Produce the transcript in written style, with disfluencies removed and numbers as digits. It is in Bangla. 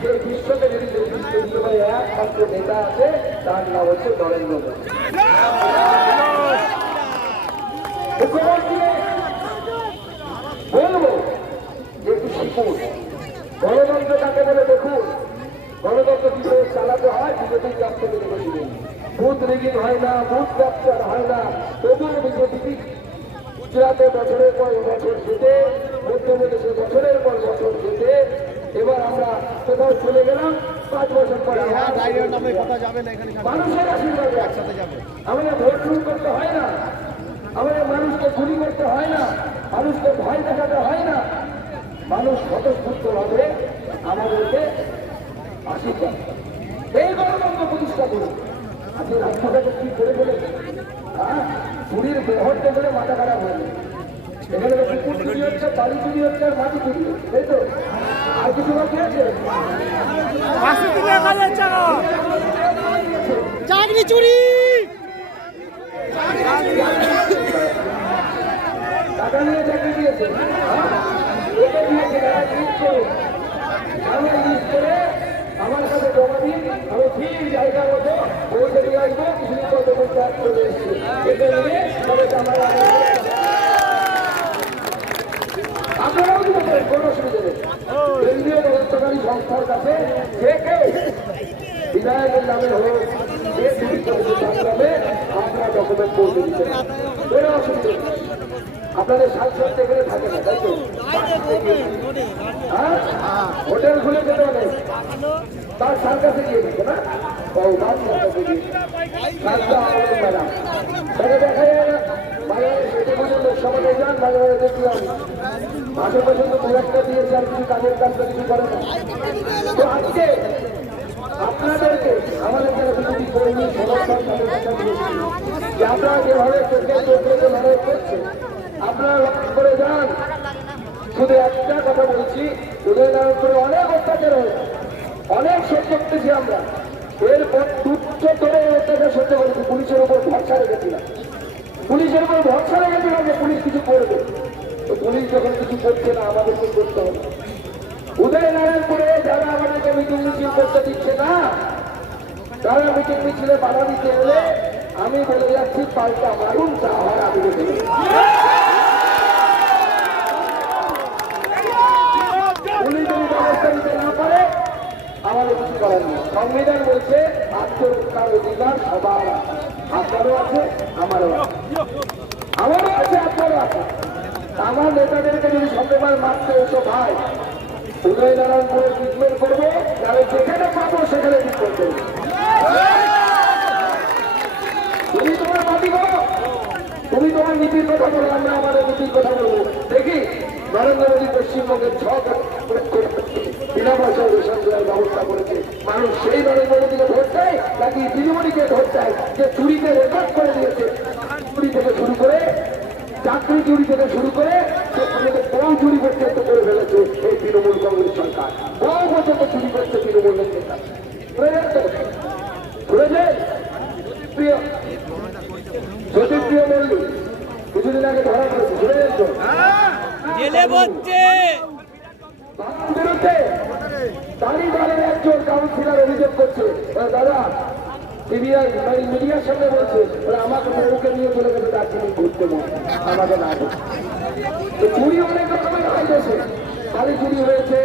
সেই বিশ্বকে যদি নেতৃত্ব দিতে পারে একমাত্র নেতা আছে, তার নাম হচ্ছে নরেন্দ্র মোদী। মুখ্যমন্ত্রী বলবো যে একটু শিখুন গণতন্ত্র কাকে বলে, দেখুন গণতন্ত্র কিভাবে চালাতে হয় বিজেপির কাছ থেকে দেখেছিলেন। বুথ রিগিং হয় না, বুথ ক্যাপচার হয় না, তবুও বিজেপি গুজরাটে বছরের পর বছর যেতে, মধ্যপ্রদেশে বছরের পর বছর যেতে, এবার আমরা কোথাও চলে গেলাম 5 বছর পরে মানুষের আশীর্বাদ একসাথে যাবে। আমাদের ভোট শুরু করতে হয় না, আমাদের মানুষকে গুলি করতে হয় না, মানুষকে ভয় দেখাতে হয় না, মানুষ স্বতঃস্ফূর্ত ভাবে আমাদেরকে আশীর্বাদ এই গণতন্ত্র প্রতিষ্ঠা করুন। আপনি রাস্তাটাকে কি করে বলে চুরির বেহরতে বলে মাথা খারাপ হয়ে এখানে কুকুর চুরি হচ্ছে, বাড়ি চুরি হচ্ছে, আর মাটি চুরি হচ্ছে, তাই তো? আর কিছু বাকি আছে? চাকরি চুরি, টাকা নিয়ে চাকরি দিয়েছে, এটা দিয়েছে, আমি লিস্ট করে আমার কাছে জমা দিন, আমি ঠিক জায়গা মতো বইতে নিয়ে আসবো। কিছুদিন পর যখন চার্জ চলে এসছে এটা নিয়ে তবে আপনারাও দিতে পারেন, কোনো অসুবিধা নেই। কেন্দ্রীয় তদন্তকারী সংস্থার কাছে যে কেউ বিধায়কের নামে হোক, যে চুরি করেছে তার নামে আপনারা ডকুমেন্ট পৌঁছে দিতে পারেন, কোনো অসুবিধা নেই। আপনাদের সাংসদ এখানে থাকে না, তাই তো? হোটেল খুলে যেতে হবে, তার সার্কাসে গিয়ে দিচ্ছে না, তাকে দেখা যায় না। লোকসভাতে যান, মাঝে মাঝে দেখলাম আশেপাশে তো দু একটা দিয়েছে, আর কিছু কাজের কাজটা কিছু করে না। তো আজকে আপনাদেরকে আমাদের যারা বিজেপি কর্মী সমর্থন যে আপনারা যেভাবে চোখে চোখে লড়াই করছেন, আপনারা লক্ষ্য করে যান। শুধু একটা কথা বলছি, উদয়নারায়ণপুরে অনেক অত্যাচার হয়েছে, অনেক সহ্য করতেছি আমরা, এরপর তুচ্ছ ধরে অত্যাচার সহ্য করেছি। পুলিশের উপর ভরসা রেখেছিলাম, পুলিশের উপর ভরসা রেখেছিলাম যে পুলিশ কিছু করবে। তো পুলিশ যখন কিছু করছে না, আমাদেরকে করতে হবে। উদয়নারায়ণপুরে যারা আমাদেরকে মিটিং মিছিল করতে দিচ্ছে না, তারা মিটিং মিছিলে বাধা দিতে হলে আমি বলে যাচ্ছি পাল্টা মারুন, যা হয় আমি বলে পুলিশ যদি ব্যবস্থা নিতে না পারে আমাদের কিছু করার নেই। সংবিধান বলছে আত্মরক্ষার অধিকার সবার আছে, আপনারও আছে, আমারও আছে, আমারও আছে, আপনারও আছে। আমার নেতাদেরকে যদি সন্দেহবার মারতে হতো, ভাই উদয়নারায়ণপুরে ট্রিটমেন্ট করবো, তাহলে যেখানে পাবো সেখানে ট্রিটমেন্ট করবো। তুমি তোমার মাটি করো, তুমি তোমার নীতির কথা বলো, আমরা আমাদের নীতির কথা বলবো। দেখি নরেন্দ্র মোদী পশ্চিমবঙ্গের 6 বিনা পয়সায় রেশন দেওয়ার ব্যবস্থা করেছে। মানুষ সেই নরেন্দ্র মোদীকে ভোট দেয় নাকি দিদিমণিকে ভোট দেয়, যে চুরিতে রেকর্ড করে দিয়েছে? চুরি থেকে শুরু করে, চাকরি চুরি থেকে শুরু করে বউ চুরি পর্যন্ত করে ফেলেছে এই তৃণমূল কংগ্রেস সরকার। বউ পর্যন্ত চুরি করছে তৃণমূলের নেতা। জ্যোতিপ্রিয় মল্লিক কিছুদিন আগে ধরা পড়েছে, শুনেছেন তো? বিরুদ্ধে তালিবানের একজন কাউন্সিলর অভিযোগ করছে, দাদা সিবিআই মিডিয়ার সামনে বলছে আমাকে বউকে নিয়ে চলে গেছে দার্জিলিং ঘুরতে, আমাকে না। চুরি অনেক রকমের হয় দেশে, বাড়ি চুরি হয়েছে,